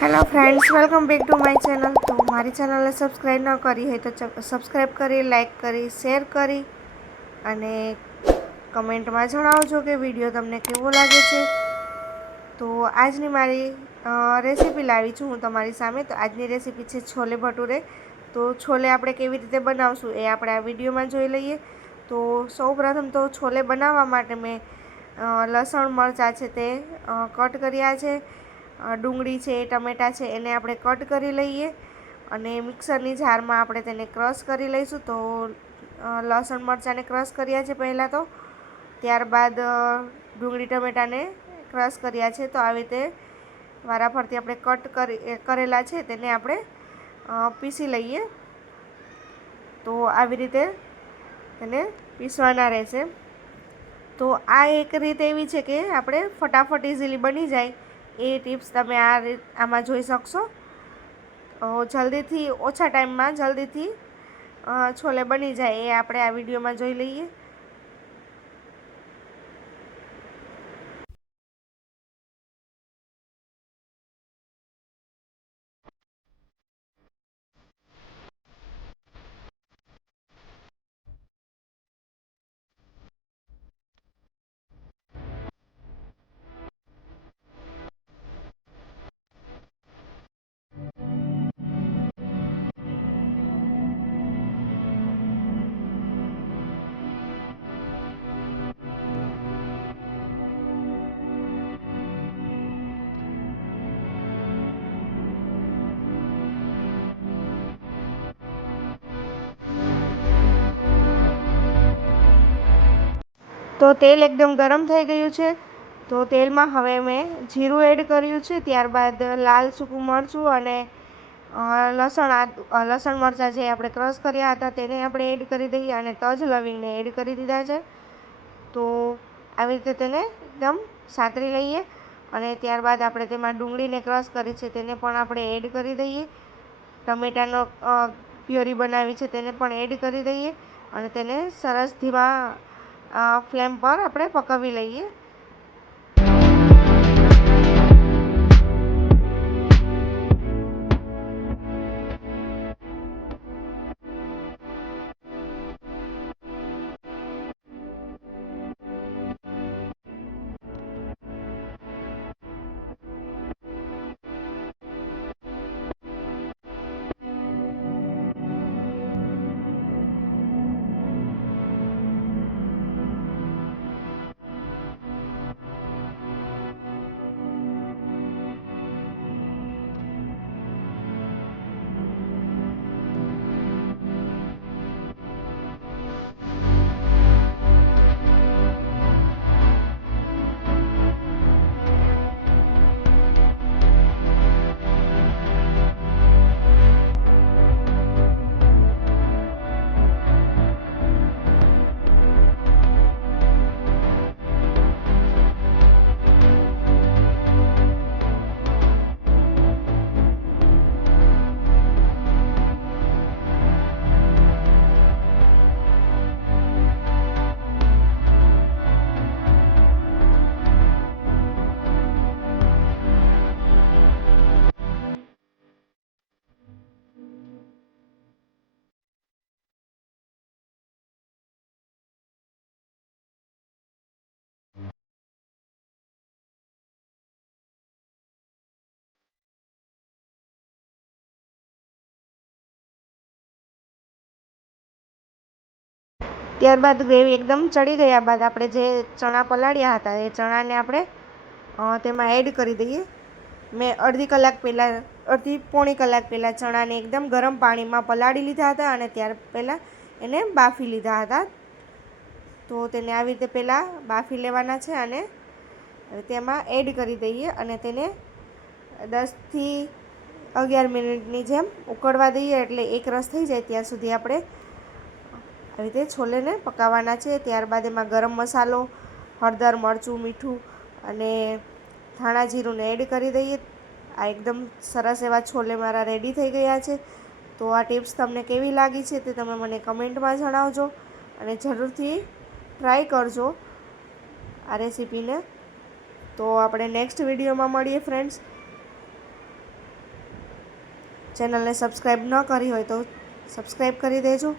Hello friends, welcome back to my channel. તો મારી ચેનલને સબસ્ક્રાઈબ ન કરી હોય તો સબસ્ક્રાઈબ કરી, લાઈક કરી, શેર કરી અને કમેન્ટમાં જણાવજો કે વિડીયો તમને કેવો લાગે છે। તો આજની મારી રેસીપી લાવી છું હું તમારી સામે। તો આજની રેસીપી છે છોલે ભટુરે। તો છોલે આપણે કેવી રીતે બનાવશું એ આપણે આ વિડીયોમાં જોઈ લઈએ। તો સૌપ્રથમ તો છોલે બનાવવા માટે મેં લસણ મરચાં છે તે કટ કર્યા છે। ડુંગળી છે, ટમેટાં છે એને આપણે કટ કરી લઈએ અને મિક્સરની જારમાં આપણે તેને ક્રશ કરી લઈશું। તો લસણ મરચાંને ક્રશ કર્યા છે પહેલાં તો, ત્યારબાદ ડુંગળી ટમેટાને ક્રશ કર્યા છે। તો આવી રીતે વારાફરતી આપણે કટ કરેલા છે તેને આપણે પીસી લઈએ। તો આવી રીતે તેને પીસવાના રહેશે। તો આ એક રીત એવી છે કે આપણે ફટાફટ ઇઝીલી બની જાય એ ટિપ્સ તમે આમાં જોઈ શકશો। જલ્દીથી ઓછા ટાઈમમાં જલ્દીથી છોલે બની જાય એ આપણે આ વિડીયોમાં જોઈ લઈએ। તો તેલ એકદમ ગરમ થઈ ગયું છે। તો તેલમાં હવે મેં જીરું એડ કર્યું છે, ત્યારબાદ લાલ સૂકું મરચું અને લસણ મરચાં જે આપણે ક્રશ કર્યા હતા તેને આપણે એડ કરી દઈએ અને તજ લવિંગને એડ કરી દીધા છે। તો આવી રીતે તેને એકદમ સાતરી લઈએ અને ત્યારબાદ આપણે તેમાં ડુંગળીને ક્રશ કરી છે તેને પણ આપણે એડ કરી દઈએ। ટમેટાનો પ્યોરી બનાવી છે તેને પણ એડ કરી દઈએ અને તેને સરસ ધીમા ફ્લેમ પર આપણે પકાવી લઈએ। ત્યારબાદ ગ્રેવી એકદમ ચડી ગયા બાદ આપણે જે ચણા પલાળ્યા હતા એ ચણાને આપણે તેમાં એડ કરી દઈએ। મેં અડધી પોણી કલાક પહેલાં ચણાને એકદમ ગરમ પાણીમાં પલાળી લીધા હતા અને ત્યાર પહેલાં એને બાફી લીધા હતા। તો તેને આવી રીતે પહેલાં બાફી લેવાના છે અને તેમાં એડ કરી દઈએ અને તેને 10થી 11 મિનિટની જેમ ઉકળવા દઈએ, એટલે એક રસ થઈ જાય ત્યાં સુધી આપણે આવી રીતે છોલેને પકાવવાના છે। ત્યારબાદ એમાં ગરમ મસાલો, હળદર, મરચું, મીઠું અને ધાણા જીરુંને એડ કરી દઈએ। આ એકદમ સરસ એવા છોલે મારા રેડી થઈ ગયા છે। તો આ ટિપ્સ તમને કેવી લાગી છે તે તમે મને કમેન્ટમાં જણાવજો અને જરૂરથી ટ્રાય કરજો આ રેસીપીને। તો આપણે નેક્સ્ટ વિડીયોમાં મળીએ ફ્રેન્ડ્સ। ચેનલને સબસ્ક્રાઈબ ન કરી હોય તો સબસ્ક્રાઈબ કરી દેજો